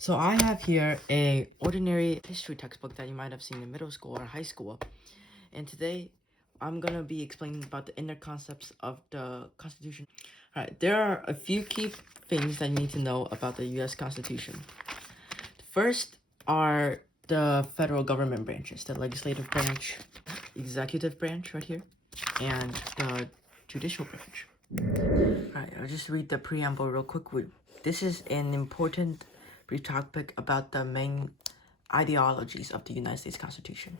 So I have here a ordinary history textbook that you might have seen in middle school or high school. And today I'm going to be explaining about the inner concepts of the Constitution. All right, there are a few key things that you need to know about the US Constitution. First are the federal government branches, the legislative branch, executive branch right here, and the judicial branch. Alright, I'll just read the preamble real quick. This is an important brief topic about the main ideologies of the United States Constitution.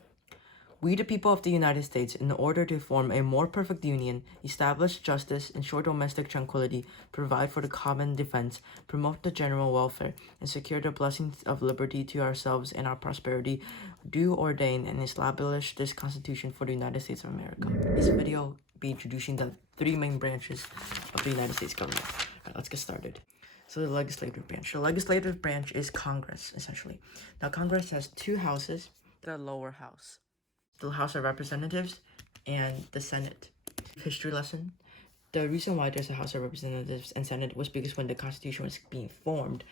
We, the people of the United States, in order to form a more perfect union, establish justice, ensure domestic tranquility, provide for the common defense, promote the general welfare, and secure the blessings of liberty to ourselves and our prosperity, do ordain and establish this Constitution for the United States of America. This video will be introducing the three main branches of the United States government. Alright, let's get started. So the legislative branch. The legislative branch is Congress, essentially. Now, Congress has two houses. The lower house, the House of Representatives, and the Senate. History lesson. The reason why there's a House of Representatives and Senate was because when the Constitution was being formed,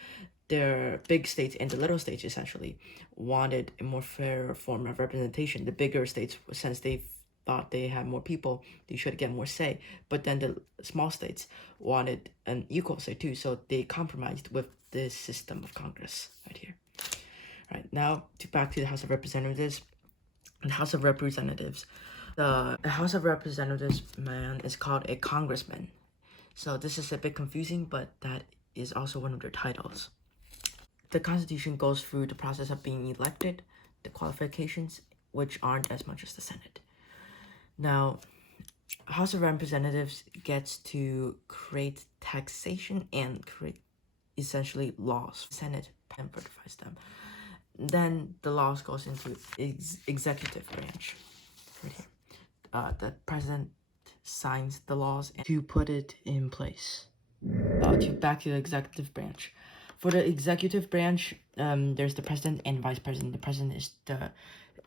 the big states and the little states essentially wanted a more fair form of representation. The bigger states, since they thought they had more people, they should get more say. But then the small states wanted an equal say too, so they compromised with this system of Congress right here. All right, now back to the House of Representatives. The House of Representatives. The House of Representatives man is called a congressman. So this is a bit confusing, but that is also one of their titles. The Constitution goes through the process of being elected, the qualifications, which aren't as much as the Senate. Now, House of Representatives gets to create taxation and create essentially laws. Senate ratifies them. Then the laws goes into executive branch right here. The president signs the laws to put it in place. Back to the executive branch. For the executive branch, there's the president and vice president. The president is the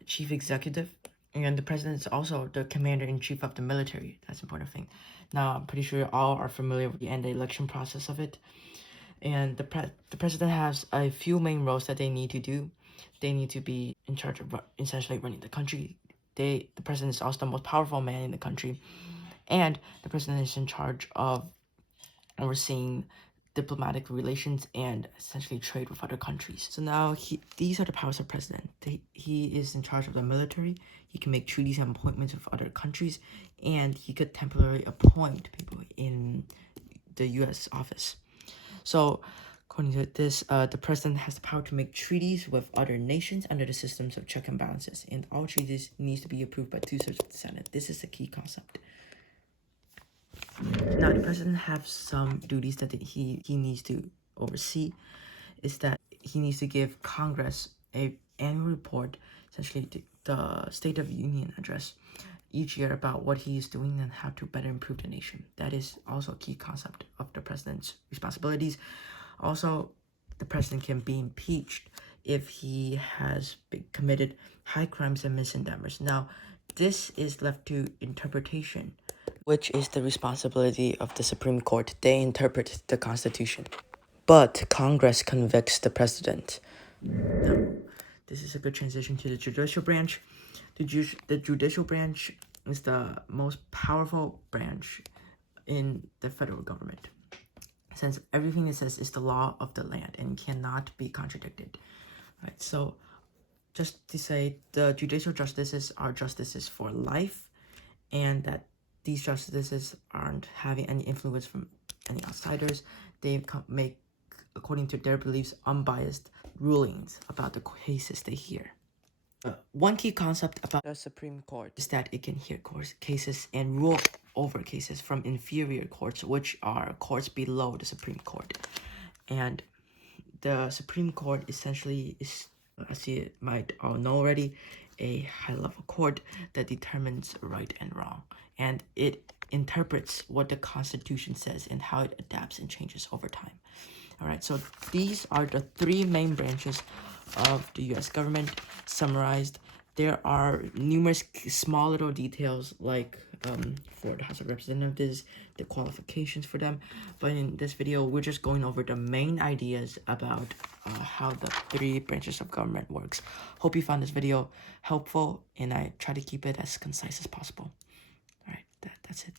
chief executive, and the president is also the commander-in-chief of the military. That's an important thing. Now, I'm pretty sure all are familiar with the election process of it. And the president has a few main roles that they need to do. They need to be in charge of essentially running the country. The president is also the most powerful man in the country. And the president is in charge of overseeing diplomatic relations and essentially trade with other countries. So now these are the powers of president. He is in charge of the military. He can make treaties and appointments with other countries. And he could temporarily appoint people in the U.S. office. So, according to this, the president has the power to make treaties with other nations under the systems of check and balances, and all treaties needs to be approved by 2/3 of the Senate. This is a key concept. Now, the president has some duties that he needs to oversee. Is that he needs to give Congress an annual report, essentially the State of the Union address, each year about what he is doing and how to better improve the nation. That is also a key concept of the president's responsibilities. Also, the president can be impeached if he has committed high crimes and misendeavors. Now, this is left to interpretation, which is the responsibility of the Supreme Court. They interpret the Constitution, but Congress convicts the president. Now, this is a good transition to the judicial branch. The judicial branch is the most powerful branch in the federal government, since everything it says is the law of the land and cannot be contradicted. Right. So, just to say, the judicial justices are justices for life, and that these justices aren't having any influence from any outsiders. They make, according to their beliefs, unbiased rulings about the cases they hear. One key concept about the Supreme Court is that it can hear cases and rule over cases from inferior courts, which are courts below the Supreme Court. And the Supreme Court essentially is, as you might all know already, a high-level court that determines right and wrong. And it interprets what the Constitution says and how it adapts and changes over time. Alright, so these are the three main branches of the U.S. government summarized there are numerous small little details like for the House of Representatives, the qualifications for them. But in this video, we're just going over the main ideas about how the 3 branches of government works. Hope you found this video helpful, and I try to keep it as concise as possible. All right, that's it.